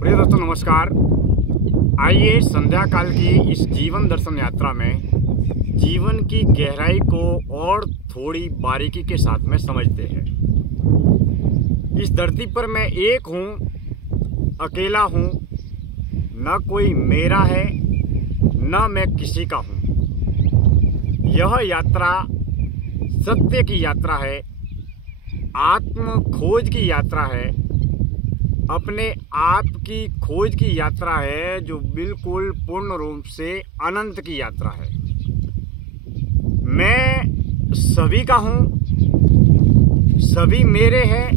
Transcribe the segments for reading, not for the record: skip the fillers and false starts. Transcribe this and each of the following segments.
प्रिय दोस्तों नमस्कार। आइए संध्या काल की इस जीवन दर्शन यात्रा में जीवन की गहराई को और थोड़ी बारीकी के साथ में समझते हैं। इस धरती पर मैं एक हूँ, अकेला हूँ, न कोई मेरा है न मैं किसी का हूँ। यह यात्रा सत्य की यात्रा है, आत्म खोज की यात्रा है, अपने आप की खोज की यात्रा है, जो बिल्कुल पूर्ण रूप से अनंत की यात्रा है। मैं सभी का हूँ, सभी मेरे हैं,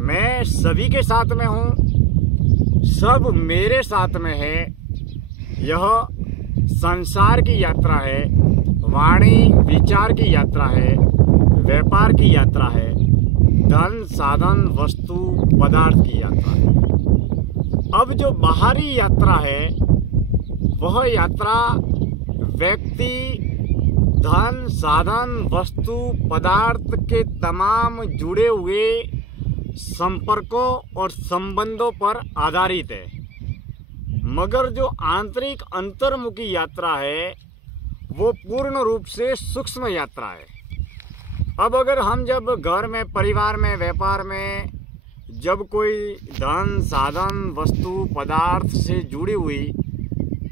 मैं सभी के साथ में हूँ, सब मेरे साथ में है। यह संसार की यात्रा है, वाणी विचार की यात्रा है, व्यापार की यात्रा है, धन साधन वस्तु पदार्थ की यात्रा है। अब जो बाहरी यात्रा है वह यात्रा व्यक्ति धन साधन वस्तु पदार्थ के तमाम जुड़े हुए संपर्कों और संबंधों पर आधारित है। मगर जो आंतरिक अंतर्मुखी यात्रा है वो पूर्ण रूप से सूक्ष्म यात्रा है। अब अगर हम जब घर में, परिवार में, व्यापार में जब कोई धन साधन वस्तु पदार्थ से जुड़ी हुई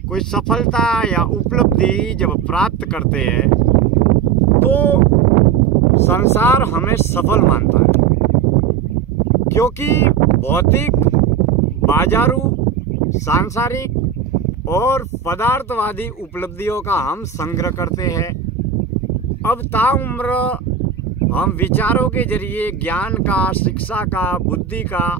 कोई सफलता या उपलब्धि जब प्राप्त करते हैं तो संसार हमें सफल मानता है, क्योंकि भौतिक, बाजारू, सांसारिक और पदार्थवादी उपलब्धियों का हम संग्रह करते हैं। अब ताउम्र हम विचारों के जरिए ज्ञान का, शिक्षा का, बुद्धि का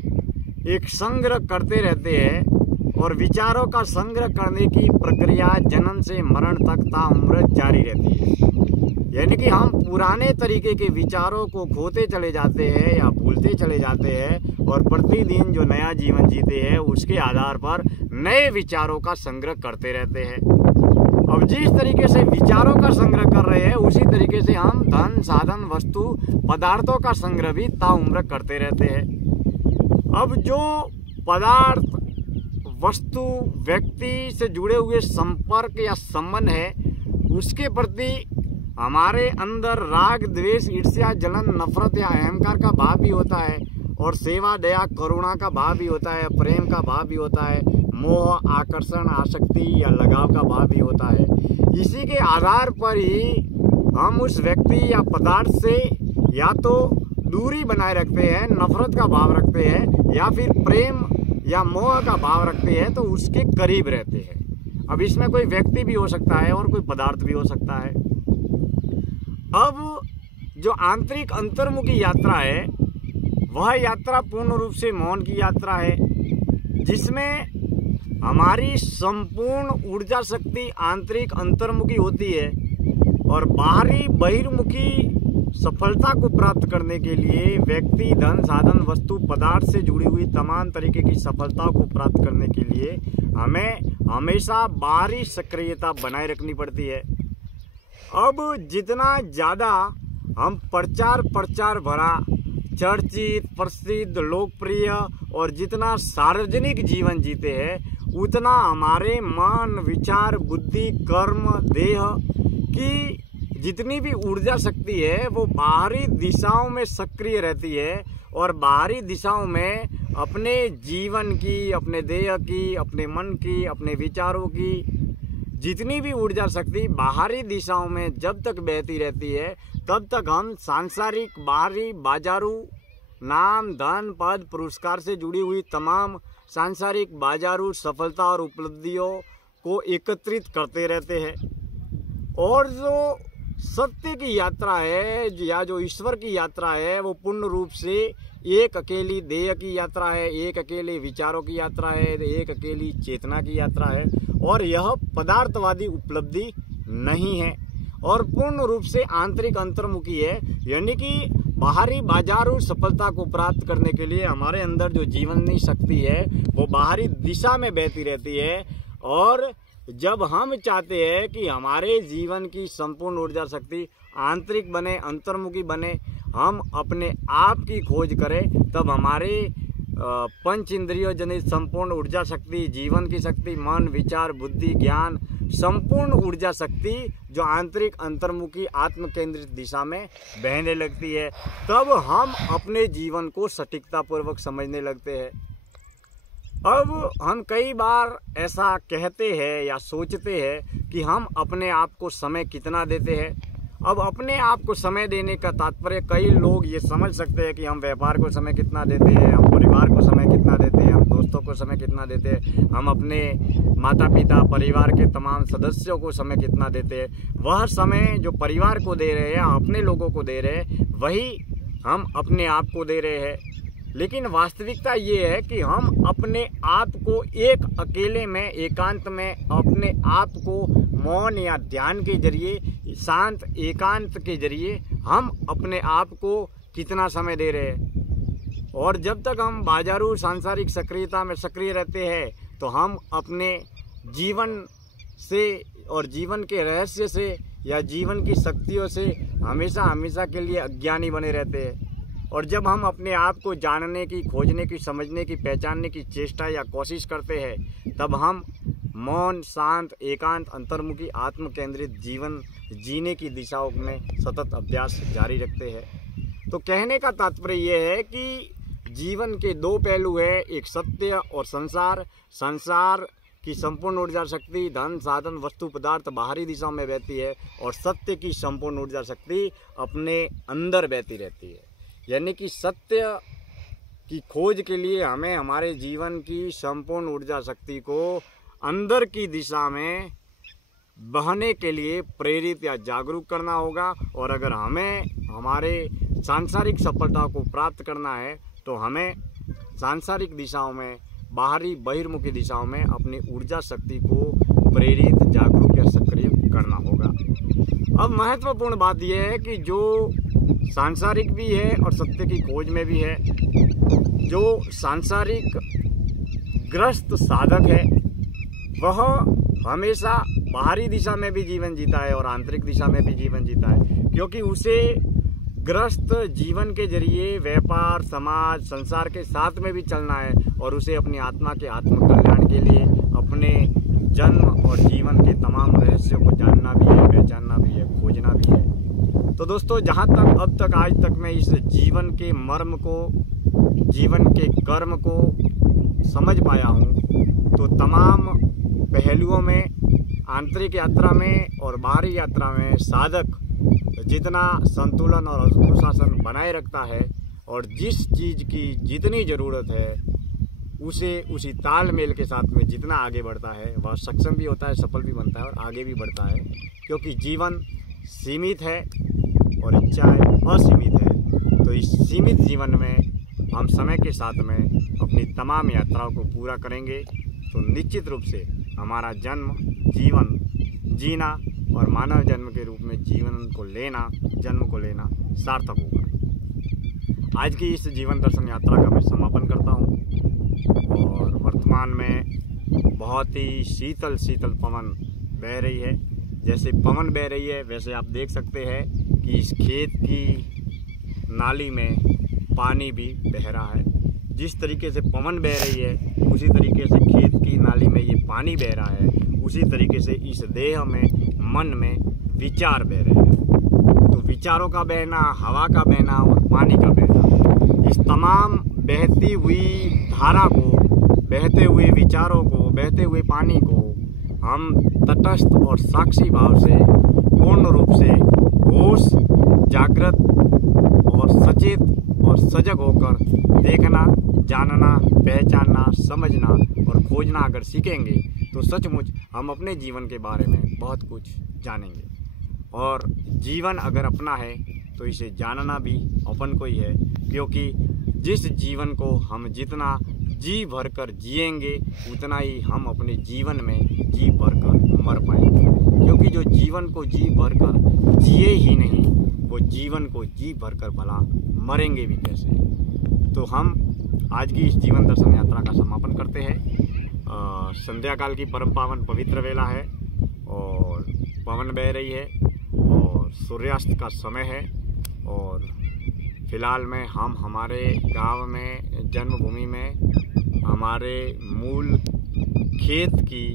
एक संग्रह करते रहते हैं और विचारों का संग्रह करने की प्रक्रिया जन्म से मरण तक ताउम्र जारी रहती है। यानी कि हम पुराने तरीके के विचारों को खोते चले जाते हैं या भूलते चले जाते हैं और प्रतिदिन जो नया जीवन जीते हैं उसके आधार पर नए विचारों का संग्रह करते रहते हैं। अब जिस तरीके से विचारों का संग्रह कर रहे हैं उसी तरीके से हम धन साधन वस्तु पदार्थों का संग्रह भी ताउम्र करते रहते हैं। अब जो पदार्थ, वस्तु, व्यक्ति से जुड़े हुए संपर्क या संबंध है उसके प्रति हमारे अंदर राग, द्वेष, ईर्ष्या, जलन, नफरत या अहंकार का भाव भी होता है और सेवा, दया, करुणा का भाव भी होता है, प्रेम का भाव भी होता है, मोह, आकर्षण, आसक्ति या लगाव का भाव भी होता है। इसी के आधार पर ही हम उस व्यक्ति या पदार्थ से या तो दूरी बनाए रखते हैं, नफरत का भाव रखते हैं, या फिर प्रेम या मोह का भाव रखते हैं तो उसके करीब रहते हैं। अब इसमें कोई व्यक्ति भी हो सकता है और कोई पदार्थ भी हो सकता है। अब जो आंतरिक अंतर्मुखी यात्रा है वह यात्रा पूर्ण रूप से मौन की यात्रा है, जिसमें हमारी संपूर्ण ऊर्जा शक्ति आंतरिक अंतर्मुखी होती है और बाहरी बहिर्मुखी सफलता को प्राप्त करने के लिए व्यक्ति धन साधन वस्तु पदार्थ से जुड़ी हुई तमाम तरीके की सफलताओं को प्राप्त करने के लिए हमें हमेशा बाहरी सक्रियता बनाए रखनी पड़ती है। अब जितना ज़्यादा हम प्रचार भरा, चर्चित, प्रसिद्ध, लोकप्रिय और जितना सार्वजनिक जीवन जीते हैं उतना हमारे मन, विचार, बुद्धि, कर्म, देह की जितनी भी ऊर्जा शक्ति है वो बाहरी दिशाओं में सक्रिय रहती है और बाहरी दिशाओं में अपने जीवन की, अपने देह की, अपने मन की, अपने विचारों की जितनी भी ऊर्जा शक्ति बाहरी दिशाओं में जब तक बहती रहती है तब तक हम सांसारिक, बाहरी, बाजारू, नाम, धन, पद, पुरस्कार से जुड़ी हुई तमाम सांसारिक, बाजारू सफलता और उपलब्धियों को एकत्रित करते रहते हैं। और जो सत्य की यात्रा है या जो ईश्वर की यात्रा है वो पूर्ण रूप से एक अकेली देह की यात्रा है, एक अकेले विचारों की यात्रा है, एक अकेली चेतना की यात्रा है और यह पदार्थवादी उपलब्धि नहीं है और पूर्ण रूप से आंतरिक अंतर्मुखी है। यानी कि बाहरी बाजारू सफलता को प्राप्त करने के लिए हमारे अंदर जो जीवनी शक्ति है वो बाहरी दिशा में बहती रहती है और जब हम चाहते हैं कि हमारे जीवन की संपूर्ण ऊर्जा शक्ति आंतरिक बने, अंतर्मुखी बने, हम अपने आप की खोज करें, तब हमारे पंच इंद्रियों जनित संपूर्ण ऊर्जा शक्ति, जीवन की शक्ति, मन, विचार, बुद्धि, ज्ञान, संपूर्ण ऊर्जा शक्ति जो आंतरिक अंतर्मुखी आत्म केंद्रित दिशा में बहने लगती है, तब हम अपने जीवन को सटीकता पूर्वक समझने लगते हैं। अब हम कई बार ऐसा कहते हैं या सोचते हैं कि हम अपने आप को समय कितना देते हैं। अब अपने आप को समय देने का तात्पर्य कई लोग ये समझ सकते हैं कि हम व्यापार को समय कितना देते हैं, हम परिवार को समय कितना देते हैं, हम दोस्तों को समय कितना देते हैं, हम अपने माता पिता परिवार के तमाम सदस्यों को समय कितना देते हैं। वह समय जो परिवार को दे रहे हैं, अपने लोगों को दे रहे हैं, वही हम अपने आप को दे रहे हैं। लेकिन वास्तविकता ये है कि हम अपने आप को एक अकेले में, एकांत में, अपने आप को मौन या ध्यान के जरिए, शांत एकांत के जरिए हम अपने आप को कितना समय दे रहे हैं। और जब तक हम बाजारू सांसारिक सक्रियता में सक्रिय रहते हैं तो हम अपने जीवन से और जीवन के रहस्य से या जीवन की शक्तियों से हमेशा हमेशा के लिए अज्ञानी बने रहते हैं। और जब हम अपने आप को जानने की, खोजने की, समझने की, पहचानने की चेष्टा या कोशिश करते हैं, तब हम मौन, शांत, एकांत, अंतर्मुखी, आत्म केंद्रित जीवन जीने की दिशाओं में सतत अभ्यास जारी रखते हैं। तो कहने का तात्पर्य यह है कि जीवन के दो पहलू है, एक सत्य और संसार। संसार की संपूर्ण ऊर्जा शक्ति धन, साधन, वस्तु, पदार्थ बाहरी दिशाओं में बहती है और सत्य की संपूर्ण ऊर्जा शक्ति अपने अंदर बहती रहती है। यानी कि सत्य की खोज के लिए हमें हमारे जीवन की संपूर्ण ऊर्जा शक्ति को अंदर की दिशा में बहने के लिए प्रेरित या जागरूक करना होगा। और अगर हमें हमारे सांसारिक सफलता को प्राप्त करना है तो हमें सांसारिक दिशाओं में, बाहरी बहिर्मुखी दिशाओं में अपनी ऊर्जा शक्ति को प्रेरित, जागरूक या सक्रिय करना होगा। अब महत्वपूर्ण बात यह है कि जो सांसारिक भी है और सत्य की खोज में भी है, जो सांसारिक ग्रस्त साधक है वह हमेशा बाहरी दिशा में भी जीवन जीता है और आंतरिक दिशा में भी जीवन जीता है, क्योंकि उसे ग्रस्त जीवन के जरिए व्यापार, समाज, संसार के साथ में भी चलना है और उसे अपनी आत्मा के आत्म कल्याण के लिए अपने जन्म और जीवन के तमाम रहस्यों को जानना भी है, पहचानना भी है, खोजना भी है। तो दोस्तों, जहाँ तक अब तक आज तक मैं इस जीवन के मर्म को, जीवन के कर्म को समझ पाया हूँ, तो तमाम पहलुओं में, आंतरिक यात्रा में और बाहरी यात्रा में साधक जितना संतुलन और अनुशासन बनाए रखता है और जिस चीज़ की जितनी ज़रूरत है उसे उसी तालमेल के साथ में जितना आगे बढ़ता है वह सक्षम भी होता है, सफल भी बनता है और आगे भी बढ़ता है। क्योंकि जीवन सीमित है और इच्छाएं असीमित है। तो इस सीमित जीवन में हम समय के साथ में अपनी तमाम यात्राओं को पूरा करेंगे तो निश्चित रूप से हमारा जन्म, जीवन जीना और मानव जन्म के रूप में जीवन को लेना, जन्म को लेना सार्थक होगा। आज की इस जीवन दर्शन यात्रा का मैं समापन करता हूँ और वर्तमान में बहुत ही शीतल शीतल पवन बह रही है। जैसे पवन बह रही है वैसे आप देख सकते हैं कि इस खेत की नाली में पानी भी बह रहा है। जिस तरीके से पवन बह रही है उसी तरीके से खेत की नाली में ये पानी बह रहा है, उसी तरीके से इस देह में, मन में विचार बह रहे हैं। तो विचारों का बहना, हवा का बहना और पानी का बहना, इस तमाम बहती हुई धारा को, बहते हुए विचारों को, बहते हुए पानी को हम तटस्थ और साक्षी भाव से, पूर्ण रूप से होश, जागृत और सचेत और सजग होकर देखना, जानना, पहचानना, समझना और खोजना अगर सीखेंगे तो सचमुच हम अपने जीवन के बारे में बहुत कुछ जानेंगे। और जीवन अगर अपना है तो इसे जानना भी अपन को ही है, क्योंकि जिस जीवन को हम जितना जी भर कर जिएंगे उतना ही हम अपने जीवन में जी भर कर मर पाएंगे। क्योंकि जो जीवन को जी भर कर जिए ही नहीं वो जीवन को जी भर कर भला मरेंगे भी कैसे। तो हम आज की इस जीवन दर्शन यात्रा का समापन करते हैं। संध्या काल की परम पावन पवित्र वेला है और पवन बह रही है और सूर्यास्त का समय है और फिलहाल में हम हमारे गांव में, जन्मभूमि में, हमारे मूल खेत की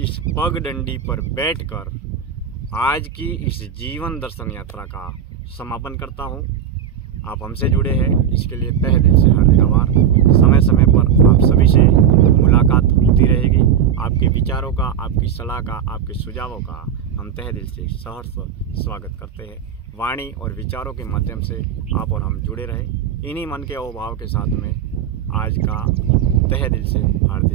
इस पगडंडी पर बैठकर आज की इस जीवन दर्शन यात्रा का समापन करता हूं। आप हमसे जुड़े हैं, इसके लिए तहे दिल से हार्दिक आभार। समय समय पर आप सभी से मुलाकात होती रहेगी। आपके विचारों का, आपकी सलाह का, आपके सुझावों का हम तहे दिल से सहर्ष स्वागत करते हैं। वाणी और विचारों के माध्यम से आप और हम जुड़े रहे। इन्हीं मन के अभाव के साथ में आज का तहे दिल से हार्दिक